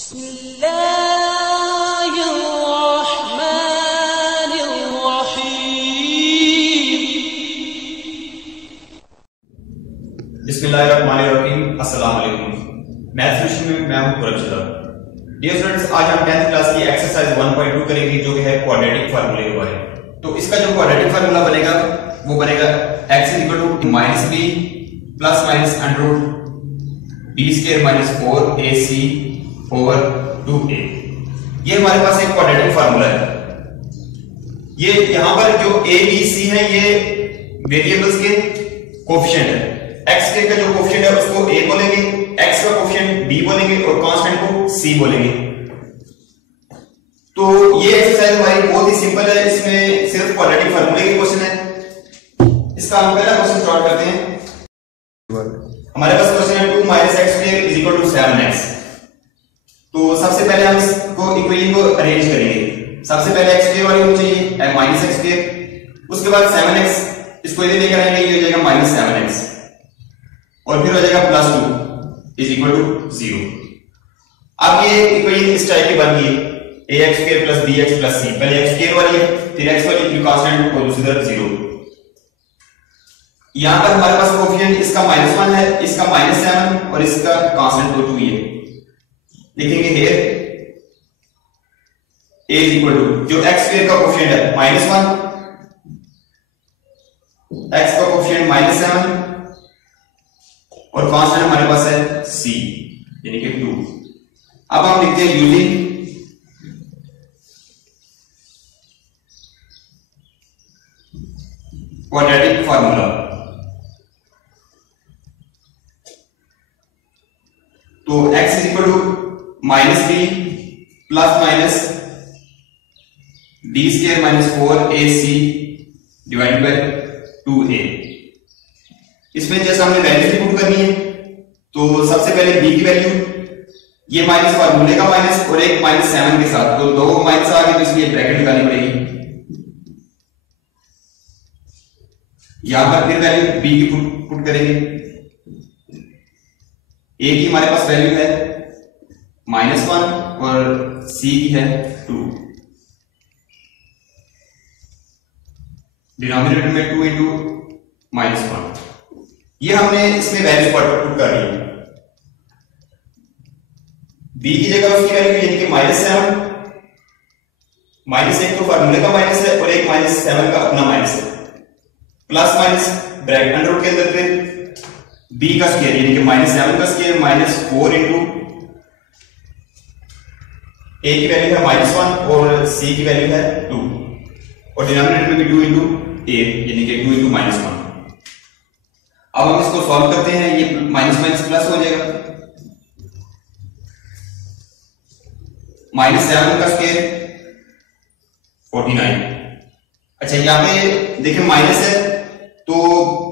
बिस्मिल्लाहिर्रहमानिर्रहीम। अस्सलाम वालेकुम। मैथ्स विषय में मैं हूं पूरब शराब। डियर स्टूडेंट्स, आज हम 10th क्लास की एक्सरसाइज 1.2 करेंगे जो कि है क्वाड्रेटिक फार्मूले के बारे में। तो इसका जो क्वाड्रेटिक फार्मूला बनेगा वो बनेगा x = -b plus minus √b² - 4ac/2a। ये हमारे पास एक क्वाड्रेटिक फार्मूला है। ये यहां पर जो a b c है ये वेरिएबल्स के कोएफिशिएंट है। x के का जो कोएफिशिएंट है उसको a बोलेंगे, x का कोएफिशिएंट b बोलेंगे और कांस्टेंट को c बोलेंगे। तो ये एक्सरसाइज हमारी बहुत ही सिंपल है, इसमें सिर्फ क्वाड्रेटिक फार्मूले के क्वेश्चन है। इसका हम पहला क्वेश्चन स्टार्ट करते हैं। हमारे पास क्वेश्चन है 2 - x² = 7x। तो सबसे पहले हम इसको इक्वेशन को अरेंज करेंगे। सबसे पहले x² वाली होनी चाहिए -x², उसके बाद 7x इसको इधर लेकर आएंगे, ये हो जाएगा -7x और फिर हो जाएगा +2 = 0। अब ये इक्वेशन इस टाइप की बन गई ax² + bx + c। पहले x² वाली है, फिर x वाली, फिर कांस्टेंट और दूसरी तरफ 0। यहां पर हमारे पास कोएफिशिएंट इसका -1 है, इसका -7 और इसका कांस्टेंट तो 2 ही है। लिखेंगे हियर a जो x² का कोएफिशिएंट है -1, x का कोएफिशिएंट -7 और कांस्टेंट हमारे पास है c यानी कि 2। अब हम लिखते हैं यूजिंग क्वाड्रेटिक फार्मूला। तो x = -b plus minus d² - 4ac/2a। इसमें जैसे हमने वैल्यू पुट करनी है, तो सबसे पहले b की वैल्यू, ये माइनस फार्मूले का माइनस और एक -7 के साथ, तो दो माइनस आ गए तो इसलिए ब्रैकेट लगानी पड़ेगी। यहां पर फिर वैल्यू b की पुट करेंगे। a की हमारे पास वैल्यू है -1 और c की है 2। डिनोमिनेटर में 2 × -1। ये हमने इसमें वैल्यू पुट कर दी है। b की जगह उसकी वैल्यू यानी कि -7, -1 तो फार्मूले का माइनस है और एक -7 का अपना माइनस है, plus minus bracket under root के अंदर फिर b का स्क्वायर यानी कि -7 का स्क्वायर -4 × a की वैल्यू है -1 और c की वैल्यू है 2 और डिनोमिनेटर में भी 2 × a यानी कि 2 × -1। अब हम इसको सॉल्व करते हैं, ये माइनस माइनस प्लस हो जाएगा। -7 का स्क्वायर 49। अच्छा, यहाँ पे देखिए माइनस है तो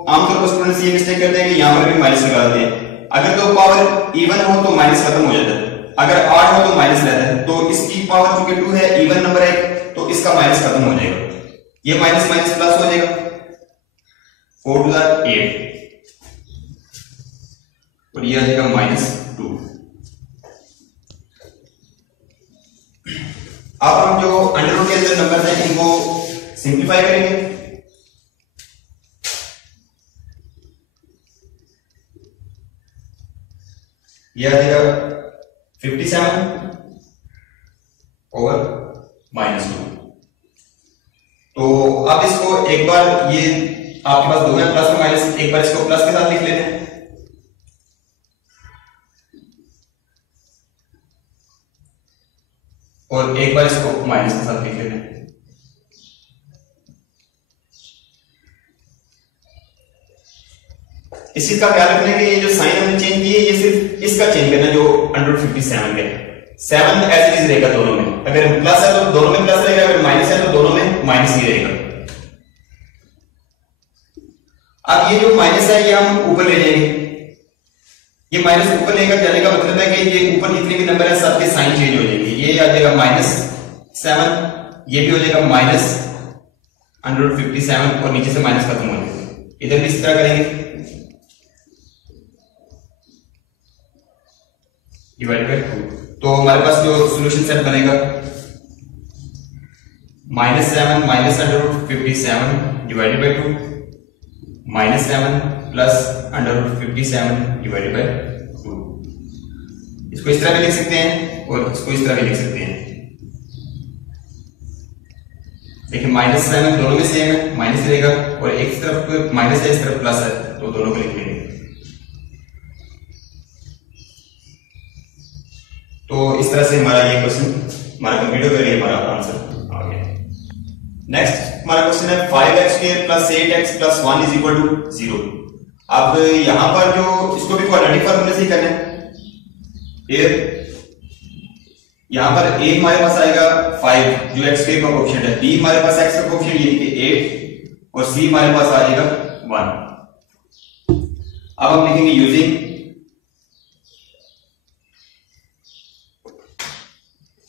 आमतौर पर स्टूडेंट्स ये मिस्टेक करते हैं कि यहां पर भी माइनस लगा देते हैं। अगर तो पावर इवन हो तो माइनस खत्म हो जाता है, अगर 8 हो तो माइनस रहता है। तो इसकी पावर चूंकि 2 है, इवन नंबर है, तो इसका माइनस खत्म हो जाएगा, ये माइनस माइनस प्लस हो जाएगा। 4 × 8 और ये आ जाएगा -2। अब हम जो अंडर रूट के अंदर नंबर है इनको सिंप्लीफाई करेंगे। यह आ जाएगा 57 और -2। तो अब इसको एक बार, ये आपके पास दो है प्लस और माइनस, एक बार इसको प्लस के साथ लिख लेते हैं और एक बार इसको माइनस के साथ लिख लेते हैं। इस चीज का ख्याल रखना है कि ये जो साइन हमने चेंज किए ये सिर्फ इसका चेंज करना जो √57 है। 7 एज इट इज रहेगा दोनों में, अगर प्लस है तो दोनों में प्लस रहेगा, अगर माइनस है तो दोनों में माइनस ही रहेगा। अब ये जो माइनस है ये हम ऊपर ले जाएंगे, ये माइनस ऊपर लेकर जाने का मतलब है कि ये ऊपर जितने भी नंबर है सबके साइन चेंज हो जाएंगे। ये आ जाएगा -7, ये भी हो जाएगा -√57 और नीचे से माइनस खत्म हो जाएगा। इधर भी इस तरह करेंगे, डिवाइड बाय 2। तो तो हमारे पास जो सॉल्यूशन सेट बनेगा -7 minus √57 divided by 2 -7 plus √57 divided by 2। इसको इस तरह भी लिख सकते हैं और इसको इस तरह भी लिख सकते हैं। देखिए -7 दोनों में सेम है, माइनस रहेगा और एक तरफ माइनस है इस तरफ प्लस है, तो दोनों को लिख लेंगे। तो इस तरह से हमारा ये क्वेश्चन हमारा कंप्लीट हो गया, हमारा आंसर आ गया। नेक्स्ट हमारा क्वेश्चन है 5x² + 8x + 1 = 0। अब यहां पर जो इसको भी क्वाड्रेटिक फार्मूले से ही करना है। फिर यहां पर a हमारे पास आएगा 5 जो x² का कोएफिशिएंट है, b हमारे पास x का कोएफिशिएंट ये कि 8 और c हमारे पास आ जाएगा 1। अब हम लिखेंगे यूजिंग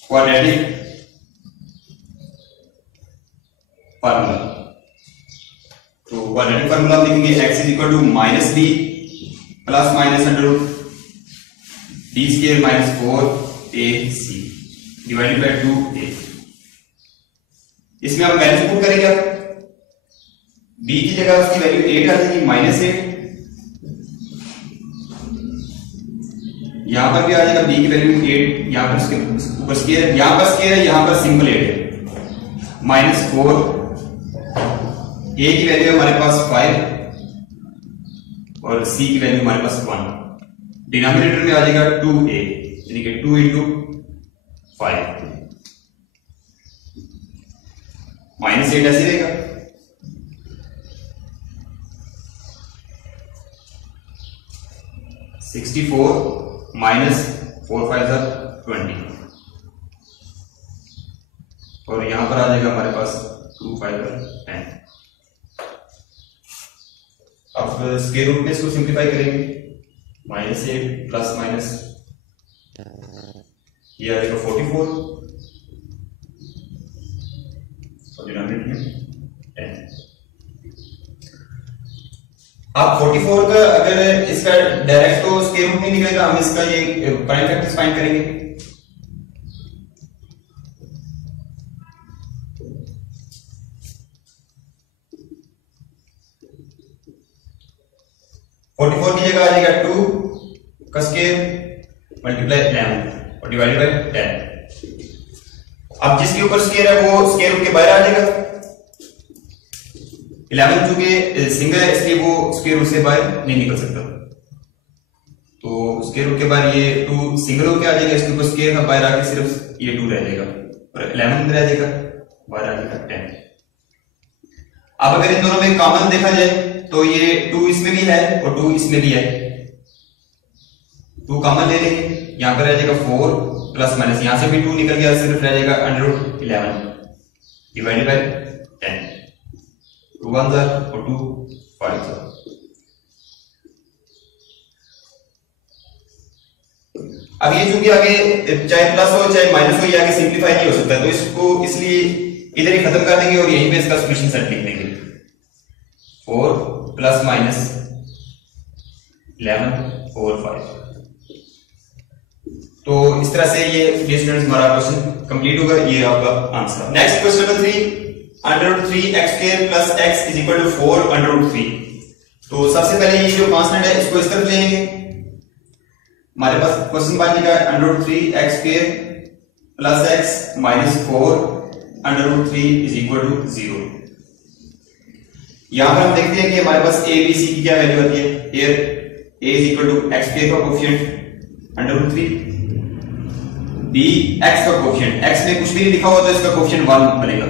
क्वाड्रेटिक फार्मूला। तो क्वाड्रेटिक फार्मूला हम लिखेंगे x = -b plus minus √ b² - 4ac divided by 2a। इसमें हम वैल्यू पुट करेंगे। b की जगह उसकी वैल्यू 8 आ जाएगी, -8। यहां पर भी आ जाएगा b की वैल्यू 8, यहां पर उसके ऊपर स्क्वायर है, यहां पर स्क्वायर है, यहां पर सिंपल 8 है। -4 a की वैल्यू हमारे पास 5 और c की वैल्यू हमारे पास 1। डिनोमिनेटर में आ जाएगा 2a यानी कि 2 × 5 -8 ऐसे रहेगा। -4 5 20 और यहां पर आ जाएगा हमारे पास 2 5 10। अब स्क्वायर रूट में इसको सिंप्लीफाई करेंगे। -8 प्लस माइनस ये आ जाएगा 44 और डिनोमिनेटर में 10। आप 44 का अगर इसका डायरेक्ट तो स्क्वायर रूट नहीं निकलेगा, हम इसका ये प्राइम फैक्टर्स फाइंड करेंगे। की जगह आ जाएगा 2 का स्क्वायर मल्टीप्लाई 11 और डिवाइडेड बाय 10। अब जिसके ऊपर स्क्वायर है वो स्क्वायर रूट के बाहर आ जाएगा। 11 चूंकि सिंगल है इसलिए वो स्क्वायर रूट से बाहर नहीं निकल सकता, तो स्क्वायर रूट के बाहर ये 2 सिंगल होकर आ जाएगा, इसके ऊपर स्क्वायर का बाहर आके सिर्फ ये 2 रह जाएगा और 11 रह जाएगा, बाहर आ जाएगा 10। अब अगर इन दोनों में कॉमन देखा जाए तो ये 2 इसमें भी है और 2 इसमें भी है, 2 कॉमन ले लेंगे। यहां पर रह जाएगा 4 प्लस माइनस, यहां से भी 2 निकल गया, सिर्फ रह जाएगा √11 डिवाइडेड बाय 10। 2 1 और 2 5। अब ये चूंकि आगे चाहे प्लस हो चाहे माइनस हो, ये आगे सिंप्लीफाई नहीं हो सकता, तो इसको इसलिए इधर ही खत्म कर देंगे और यहीं पे इसका सॉल्यूशन सेट लिख देंगे। 4 प्लस माइनस 11 4 5। तो इस तरह से ये स्टूडेंट्स हमारा क्वेश्चन कंप्लीट होगा, ये आपका answer. Next question number 3 √3x² + x = 4 √3। तो सबसे पहले ये जो कांस्टेंट है इसको इस तरफ ले लेंगे। हमारे पास क्वेश्चन बन जाएगा √3x² + x - 4 √3 = 0। यहां पर हम देखते हैं कि हमारे पास a b c की क्या वैल्यू आती है। हियर a = x² का कोएफिशिएंट √3, b x का कोएफिशिएंट, x में कुछ भी नहीं लिखा हुआ तो इसका कोएफिशिएंट 1 बनेगा,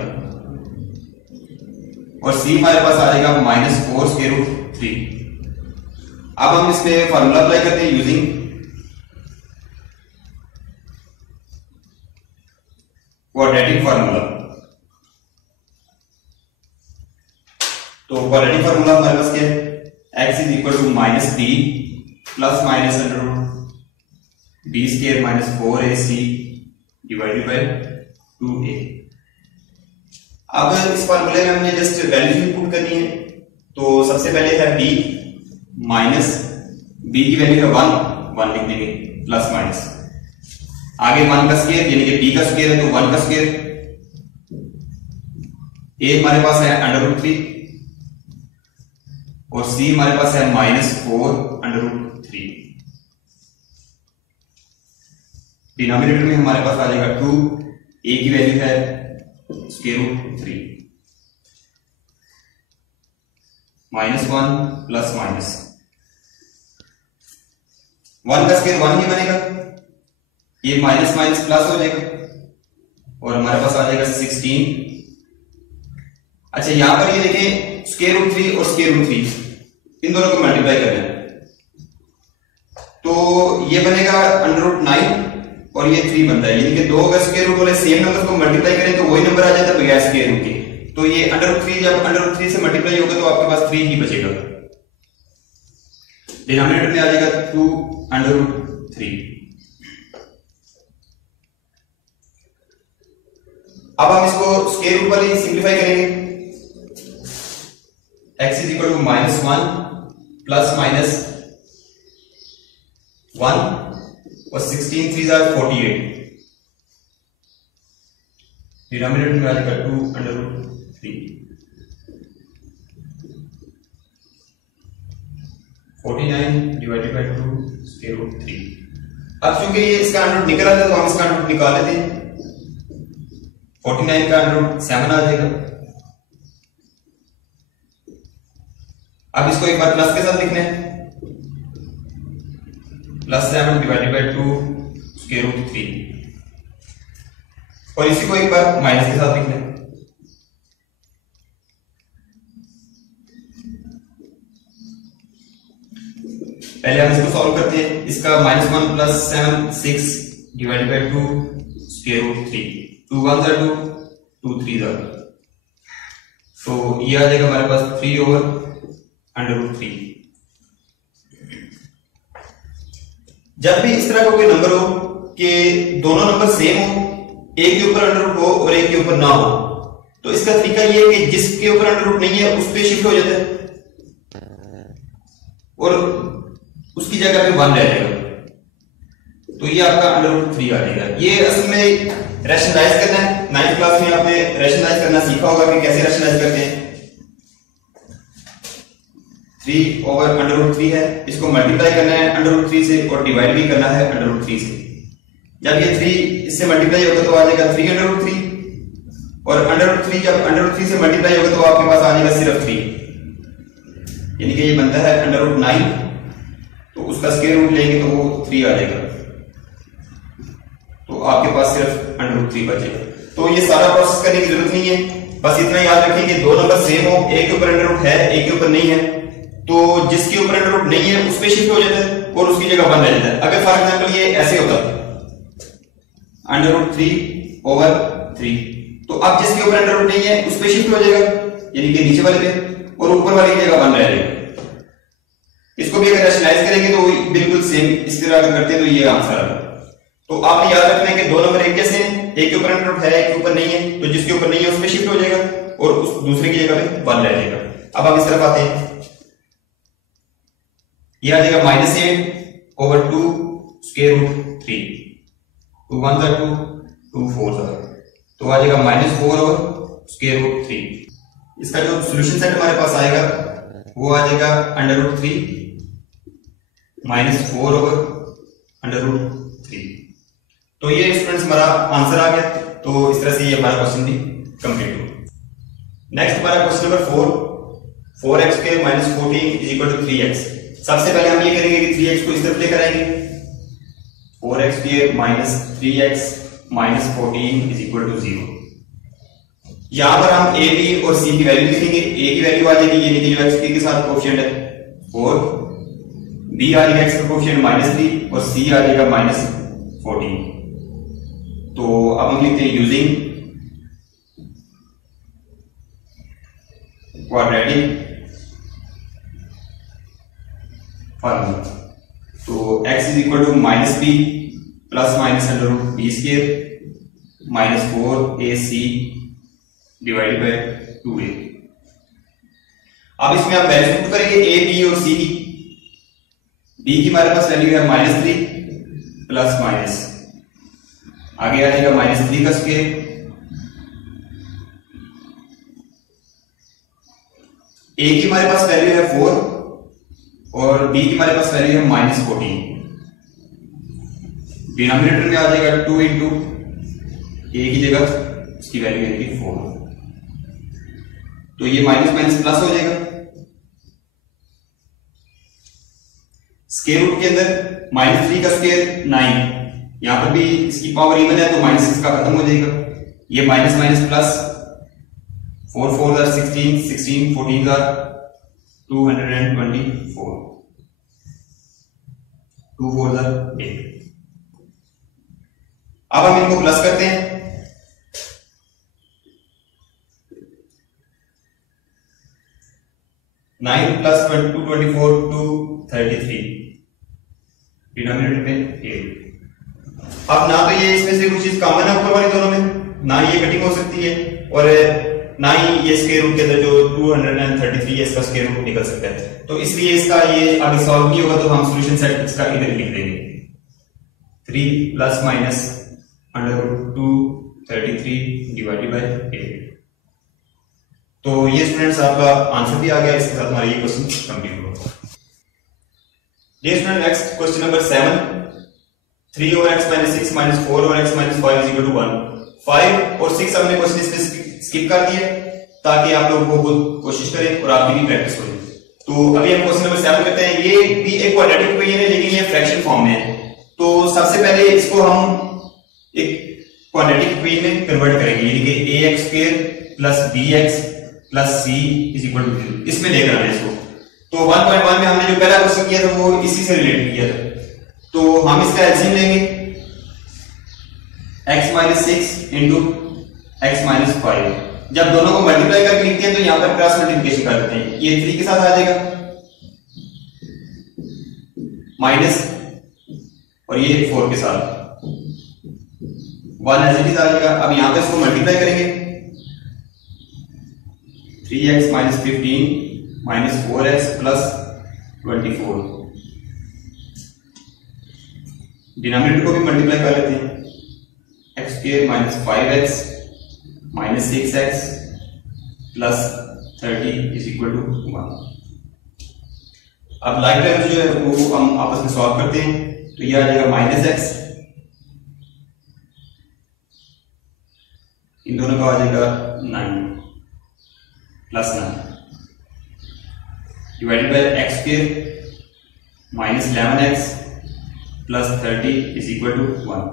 और c हमारे पास आ जाएगा -4√3। अब हम इसमें फार्मूला अप्लाई करते हैं यूजिंग क्वाड्रेटिक फार्मूला। तो क्वाड्रेटिक फार्मूला हमारे पास क्या है, x = -b plus minus √b² - 4ac divided by 2a। अब इस फार्मूले में हमने जस्ट वैल्यूज पुट करनी है। तो सबसे पहले है b माइनस b की वैल्यू है 1 लिख देंगे प्लस माइनस आगे 1 का स्क्वायर यानी कि b का स्क्वायर है तो 1 का स्क्वायर, a हमारे पास है √3 और c हमारे पास है -4√3। डिनोमिनेटर में हमारे पास आ जाएगा 2, a की वैल्यू है √3, -1 प्लस माइनस 1 का स्क्वायर 1 ही बनेगा, ये माइनस माइनस प्लस हो जाएगा और हमारे पास आ जाएगा 16। अच्छा यहां पर ये देखें √3 और √3 इन दोनों को मल्टीप्लाई करना है तो ये बनेगा √9 और ये 3 बनता है, यानी कि दो अगर स्क्वायर रूट वाले सेम नंबर को मल्टीप्लाई करें तो वही नंबर आ जाता है बगैर स्क्वायर रूट के। तो ये √3 जब √3 से मल्टीप्लाई होगा तो आपके पास 3 ही बचेगा, डिनोमिनेटर में आ जाएगा 2√3। अब हम इसको स्क्वायर रूट वाले सिंप्लीफाई करेंगे, x = -1 प्लस माइनस 1 और 16 3 are 48, डिनोमिनेटर में आ जाएगा 2√3, 49 डिवाइडेड बाय 2√3। अब चूंकि ये इसका अंडर रूट निकल आता है तो हम इसका अंडर रूट निकाल लेते हैं, 49 का अंडर रूट 7 आ जाएगा। अब इसको एक बार प्लस के साथ लिखना है, +7 डिवाइडेड बाय 2√3 और इसी को एक बार माइनस के साथ लिखना है, पहले हम इसको सॉल्व करते हैं। इसका -1 + 7 6 डिवाइडेड बाय 2√3, 2 1 2 2 3 तो ये आ जाएगा हमारे पास 3/√3। जब भी इस तरह का कोई नंबर हो कि दोनों नंबर सेम हो, एक के ऊपर अंडर रूट हो और एक के ऊपर ना हो, तो इसका तरीका ये है कि जिसके ऊपर अंडर रूट नहीं है उस पे शिफ्ट हो जाता है और उसकी जगह पे 1 रह जाएगा, तो ये आपका √3 आ जाएगा। ये असल में रैशनलाइज करना है, 9th क्लास में आपने रैशनलाइज करना सीखा होगा कि कैसे रैशनलाइज करते हैं। 3/√3 है, इसको मल्टीप्लाई करना है √3 से और डिवाइड भी करना है √3 से। जब ये 3 इससे मल्टीप्लाई होगा तो आ जाएगा 3/√3 और √3 जब √3 से मल्टीप्लाई होगा तो आपके पास आ जाएगा सिर्फ 3, यानी कि ये बनता है √9, तो उसका स्क्वायर रूट लेंगे तो वो 3 आ जाएगा, तो आपके पास सिर्फ √3 बचेगा। तो ये सारा प्रोसेस करने की जरूरत नहीं है, बस इतना याद रखिए कि दो नंबर सेम हो, एक के ऊपर अंडर रूट है एक के ऊपर नहीं है, तो जिसके ऊपर अंडर रूट नहीं है उस पे शिफ्ट हो जाता है और उसकी जगह 1 रह जाता है। अगर फॉर एग्जांपल ये ऐसे होता √3/3, तो अब जिसके ऊपर अंडर रूट नहीं है उस पे शिफ्ट हो जाएगा, यानी कि नीचे वाले पे, और ऊपर वाली की जगह 1 रह जाएगा। इसको भी अगर रैशनलाइज करेंगे तो बिल्कुल सेम इस तरह अगर करते हैं तो ये आंसर आएगा। तो आपने याद रखना है कि दो नंबर एक कैसे हैं, एक के ऊपर अंडर रूट है एक के ऊपर नहीं है, तो जिसके ऊपर नहीं है उस पे शिफ्ट हो जाएगा और उस दूसरे की जगह पे 1 रह जाएगा। अब आप इस तरफ आते हैं, ये आ जाएगा -8/2√3, 2 1 2 2 4 तो आ जाएगा -4/√3। इसका जो सॉल्यूशन सेट हमारे पास आएगा वो आ जाएगा √3 -4/√3। तो ये स्टूडेंट्स हमारा आंसर आ गया। तो इस तरह से ये हमारा क्वेश्चन भी कंप्लीट हो। नेक्स्ट हमारा क्वेश्चन नंबर 4x² - 14 = 3x। सबसे पहले हम ये करेंगे कि 3x को इस तरफ लेकर आएंगे, 4x² - 3x - 14 = 0। यहां पर हम a b और c की वैल्यू लिखेंगे। a की वैल्यू आ जाएगी यानी कि जो x के साथ कोएफिशिएंट है 4, b आ जाएगा x का कोएफिशिएंट -3 और c आ जाएगा -14। तो अब हम लिखते हैं यूजिंग क्वाड्रेटिक फार्मूला। तो x = -b ± √b² -4ac divided by 2a। अब इसमें आप वैल्यू पुट करेंगे a b और c की। b की हमारे पास वैल्यू है -3 प्लस माइनस आगे आ जाएगा -3 का स्क्वायर, a की हमारे पास वैल्यू है 4 और b की हमारे पास वैल्यू है -14। डिनोमिनेटर में आ जाएगा 2 इंटू a की जगह उसकी वैल्यू है 4, तो ये माइनस माइनस प्लस हो जाएगा। स्क्वायर रूट के अंदर -3 का स्क्वायर 9, यहां पर भी इसकी पावर इवन है तो -6 का खत्म हो जाएगा। ये minus minus plus, 4 4 are 16, 16 14 are 224, 2 4 are 8। अब हम इनको प्लस करते हैं, 9 + 224 233, डिनोमिनेटर में 8। अब ना तो ये इसमें से कुछ चीज कॉमन है ऊपर वाली दोनों में, ना ये कटिंग हो सकती है और ना ही ये स्क्वायर रूट के अंदर जो 233 है इसका स्क्वायर रूट निकल सकता है, तो इसलिए इसका ये आगे सॉल्व नहीं होगा, तो हम सॉल्यूशन सेट इसका इधर लिख देंगे 3 ± √233 डिवाइडेड बाय 8। तो ये स्टूडेंट्स आपका आंसर भी आ गया, इसके साथ हमारा ये क्वेश्चन कंप्लीट हुआ। Dear student, next question number 7, 3/x - 6 - 4/x - 5 = 1। 5 और 6 हमने क्वेश्चन इसमें स्किप कर दिए ताकि आप लोग वो खुद कोशिश करें और आपकी भी प्रैक्टिस हो जाए। तो अभी हम क्वेश्चन नंबर 7 करते हैं। ये भी एक क्वाड्रेटिक इक्वेशन है लेकिन ये फ्रैक्शन फॉर्म में है, तो सबसे पहले इसको हम एक क्वाड्रेटिक इक्वेशन में कन्वर्ट करेंगे, यानी कि ax² + bx + c = 0, इसमें लेकर आना है इसको। तो 1.1 में हमने जो पहला क्वेश्चन किया था वो इसी से रिलेटेड किया था, तो हम इसका एलसीएम लेंगे x - 6 * x - 5। जब दोनों को मल्टीप्लाई करके लिखते हैं तो यहां पर क्रॉस मल्टीप्लिकेशन कर देते हैं, ये 3 के साथ आ जाएगा माइनस और ये 4 के साथ 1 एज इट इज आ जाएगा। अब यहां पे इसको मल्टीप्लाई करेंगे, 3x - 15 - 4x + 24, डिनोमिनेटर को भी मल्टीप्लाई कर लेते हैं, x² - 5x - 6x + 30 = 1। अब लाइक टर्म्स जो है वो हम आपस में सॉल्व करते हैं, तो ये आ जाएगा -x, इन दोनों का आ जाएगा 9 + 9 डिवाइडेड बाय x² - 11x + 30 = 1।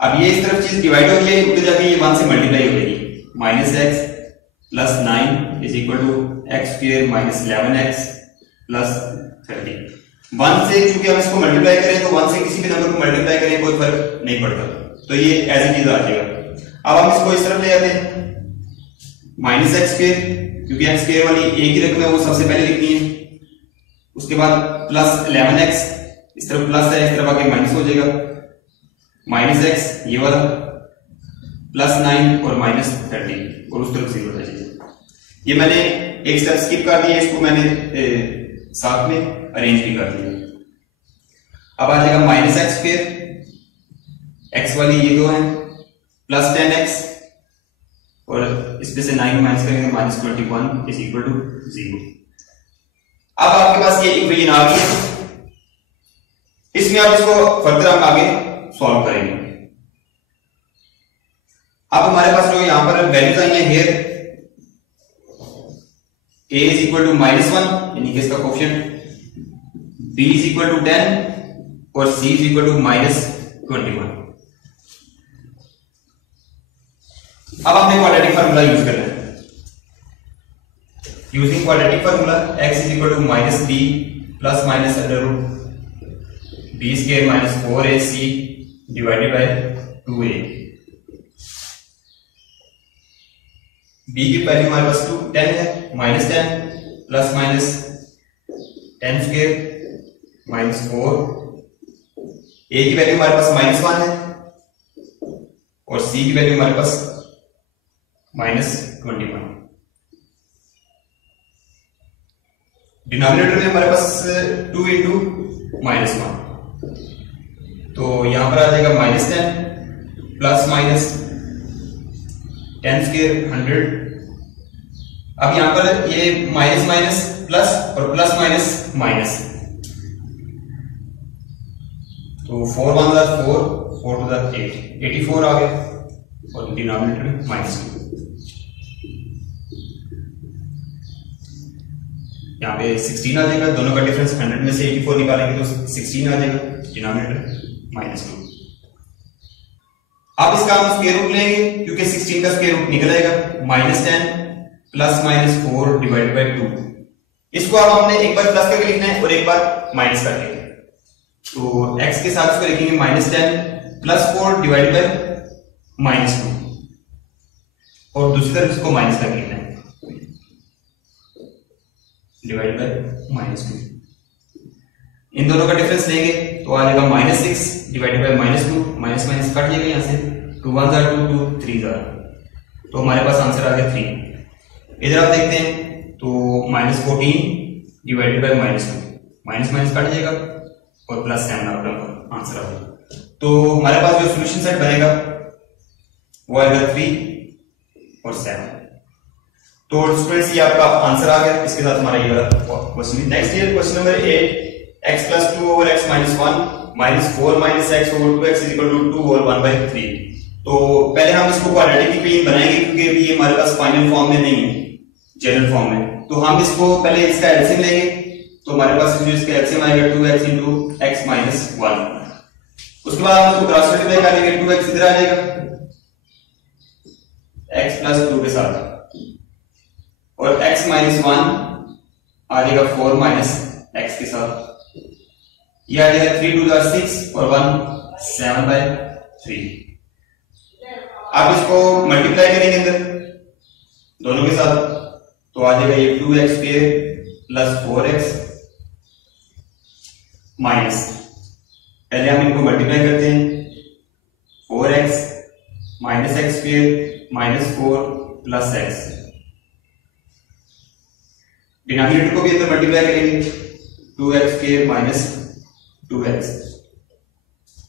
अब ये इस तरफ चीज डिवाइड हो गई है, उधर जाके ये 1 से मल्टीप्लाई हो जाएगी, -x + 9 = x² - 11x + 30। 1 से चूंकि हम इसको मल्टीप्लाई करें तो 1 से किसी भी नंबर को मल्टीप्लाई करें कोई फर्क नहीं पड़ता, तो ये एज इट इज आ जाएगा। अब हम इसको इस तरफ ले आते हैं, -x², क्योंकि x² वाली a की रकम है वो सबसे पहले लिखनी है, उसके बाद +11x, इस तरफ प्लस है, इस तरफ आके माइनस हो जाएगा, -x ये वाला +9 और -30 और उस तरफ 0 हो जाएगा। ये मैंने एक स्टेप स्किप कर दिया, इसको मैंने साथ में अरेंज भी कर दिया। अब आ जाएगा -x², x वाली ये दो हैं, +10x और इसमें से 9 माइनस करेंगे -21 = 0। अब आपके पास ये इक्वेशन आ गई है, इसमें आप इसको फर्दर हम आगे सॉल्व करेंगे। अब हमारे पास जो यहां पर वैल्यूज आई हैं, हियर a = -1 यानी कि इसका कोएफिशिएंट, b = 10 और c = -21। अब हमने क्वाड्रेटिक फार्मूला यूज करना है। Using quadratic formula x = -b ± √b² - 4ac divided by 2a। b की वैल्यू हमारे पास 10 है, -10 ± 10² - 4, a की वैल्यू हमारे पास -1 है और c की वैल्यू हमारे पास -21। डिनोमिनेटर में हमारे पास 2 × -1, तो यहां पर आ जाएगा -10 प्लस माइनस 10 स्क्वायर 100। अब यहां पर ये माइनस माइनस प्लस और प्लस माइनस माइनस, तो 4 1 4 4 टू द 8 84 आ गया और डिनोमिनेटर में -2। यहाँ पे 16 आ जाएगा, दोनों का डिफरेंस 100 में से 84 निकालेंगे तो 16 आ जाएगा, डिनोमिनेटर -2। अब इसका हम स्क्वायर रूट लेंगे क्योंकि 16 का स्क्वायर रूट निकलेगा -10 प्लस -4 डिवाइडेड बाय 2। इसको अब हमने एक बार प्लस करके लिखना है और एक बार माइनस करके, तो x के साथ इसको लिखेंगे -10 प्लस 4 डिवाइडेड बाय -2 और दूसरी तरफ इसको माइनस करके लिखना है डिवाइडेड बाय -2। इन दोनों का डिफरेंस लेंगे तो आ जाएगा -6 divided by -2, minus minus cut जाएगा यहां से, 2 1 2 2 3 तो हमारे पास आंसर आ गया 3। इधर आप देखते हैं तो -14 divided by -2, minus minus cut जाएगा और +7 आपका आंसर आ जाएगा। तो हमारे पास जो सॉल्यूशन सेट बनेगा वो आएगा 3 और 7। तो स्टूडेंट्स ये आपका आंसर आ गया, इसके साथ हमारा ये question. Next year question number 8, x + 2 over x - 1 -4 - x over 2x = 2 over 1/3। तो पहले हम इसको क्वाड्रेटिक इक्वेशन बनाएंगे क्योंकि अभी ये हमारे पास फाइनल फॉर्म में नहीं है, जनरल फॉर्म में। तो हम इसको पहले इसका एलसीएम लेंगे, तो हमारे पास जो इसका एलसीएम आएगा 2x × x - 1। उसके बाद हम इसको क्रॉस मल्टीप्लाई करेंगे, 2x इधर आ जाएगा x + 2 के साथ और x - 1 आ जाएगा 4 - x के साथ, ये आ जाएगा 3 2 6 और 1 7/3। आप इसको मल्टीप्लाई करेंगे अंदर दोनों के साथ तो आ जाएगा ये 2x² + 4x माइनस, पहले हम इनको मल्टीप्लाई करते हैं, 4x - x² - 4 + x, डिनोमिनेटर को भी अंदर मल्टीप्लाई करेंगे, 2x² - 2x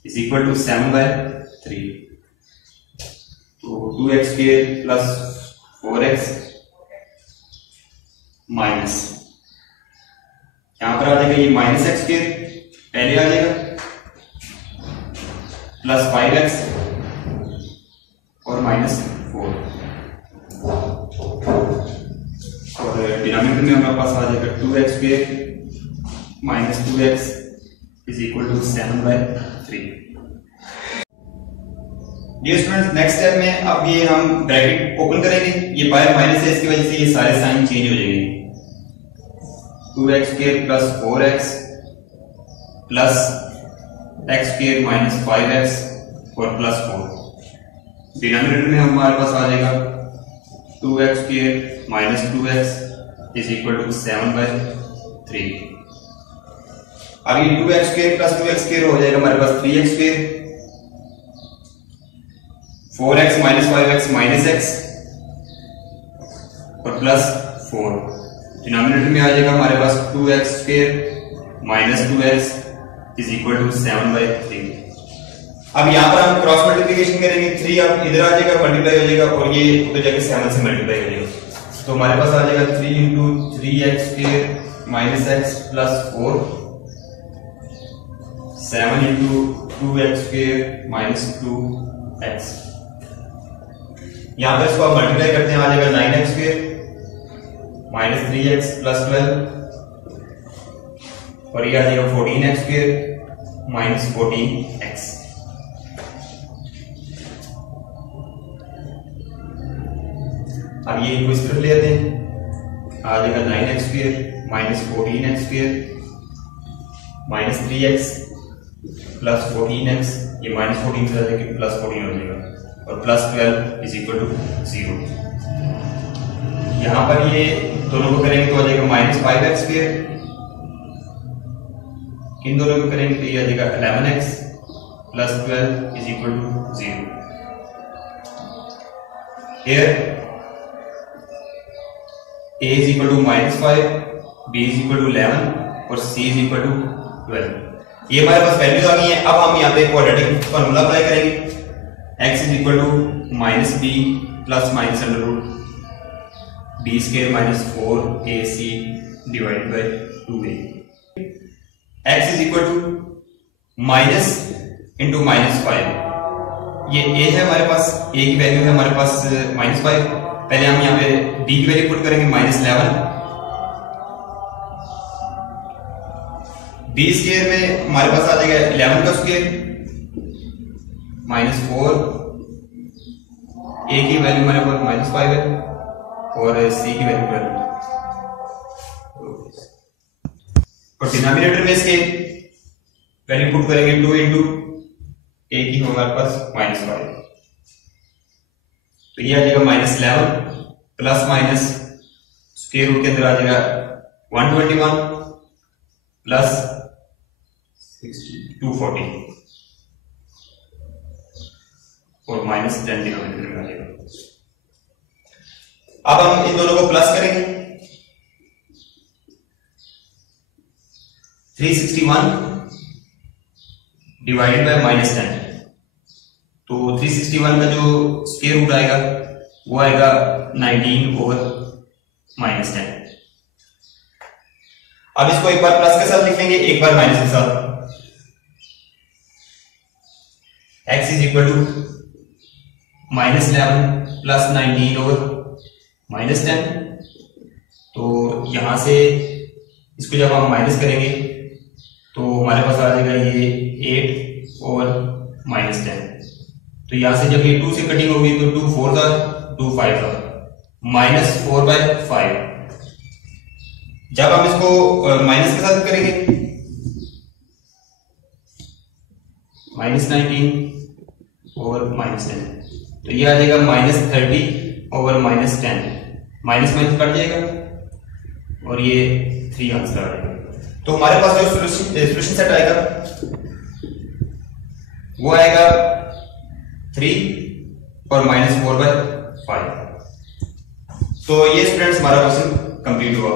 = 7/3। तो 2x² + 4x माइनस, यहां पर आ जाएगा ये -x² पहले आ जाएगा + 5x और -4 और डिनोमिनेटर में हमारे पास आ जाएगा 2x² - 2x = 7/3। Dear students, next step में अब ये हम ब्रैकेट ओपन करेंगे, ये बाय माइनस है, इसकी वजह से ये सारे साइन चेंज हो जाएंगे। 2x² + 4x plus x² - 5x और +4, डिनोमिनेटर में हमारे पास आ जाएगा 2x² - 2x = 7/3। अब ये 2x² + 2x² हो जाएगा हमारे पास 3x², 4x - 5x -x और +4, डिनोमिनेटर में आ जाएगा हमारे पास 2x² - 2x = 7/3। अब यहां पर हम क्रॉस मल्टीप्लिकेशन करेंगे, 3 अब इधर आ जाएगा मल्टीप्लाई हो जाएगा और ये उधर जाके 7 से मल्टीप्लाई हो जाएगा, तो हमारे पास आ जाएगा 3 × 3x² - x + 4, 7 × 2x² - 2x, यहां पर इसको आप मल्टीप्लाई करते हैं, आ जाएगा 9x² - 3x + 12 और ये आ जाएगा 14x² - 14x। अब ये इनको इस तरफ ले आते हैं, आ जाएगा 9x² - 14x² - 3x + 14x, ये -14 से आ जाएगा +14 हो जाएगा और +12 = 0। यहां पर ये दोनों को करेंगे तो आ जाएगा -5x², इन दोनों को करेंगे तो ये आ जाएगा 11x + 12 = 0। Here a = -5, b = 11 और c = 12। ये हमारे पास वैल्यूज आ गई हैं। अब हम यहाँ पे क्वाड्रेटिक फार्मूला अप्लाई करेंगे, x is equal to minus B plus minus under root B square minus 4ac divide by 2a। x is equal to minus into minus 5, ये a है हमारे पास, a की वैल्यू है हमारे पास माइनस 5। पहले हम यहाँ पे b की वैल्यू पुट करेंगे माइनस 11, b स्क्वायर में हमारे पास आ जाएगा 11 का स्क्वायर माइनस 4, a की वैल्यू हमारे पास माइनस 5 है और c की वैल्यू 12। और डिनोमिनेटर में इसके वैल्यू पुट करेंगे 2 इंटू a की हमारे पास माइनस 5, तो ये आ जाएगा minus 11 plus minus square root के अंदर आ जाएगा 121 प्लस 240 और माइनस 10 डिनोमिनेटर में आ जाएगा। अब हम इन दोनों को प्लस करेंगे, 361 डिवाइडेड बाय माइनस 10, तो 361 का जो स्क्वायर रूट आएगा वो आएगा 19 और माइनस 10। अब इसको एक बार प्लस के साथ लिख लेंगे, एक बार माइनस के साथ। x is equal to minus 11 प्लस 19 और माइनस 10, तो यहां से इसको जब हम माइनस करेंगे तो हमारे पास आ जाएगा ये 8 और माइनस 10, तो यहां से जब ये 2 से कटिंग होगी तो 2 4 था 2 5 था, माइनस 4 बाय 5। जब हम इसको माइनस के साथ करेंगे माइनस 19 और माइनस 10, तो ये आ जाएगा minus 30 over minus 10, minus minus cut जाएगा और ये 3 आंसर आ जाएगा। तो हमारे पास जो सॉल्यूशन सेट आएगा वो आएगा 3 और माइनस 4 बाय 5। तो ये स्टूडेंट्स हमारा क्वेश्चन कंप्लीट हुआ।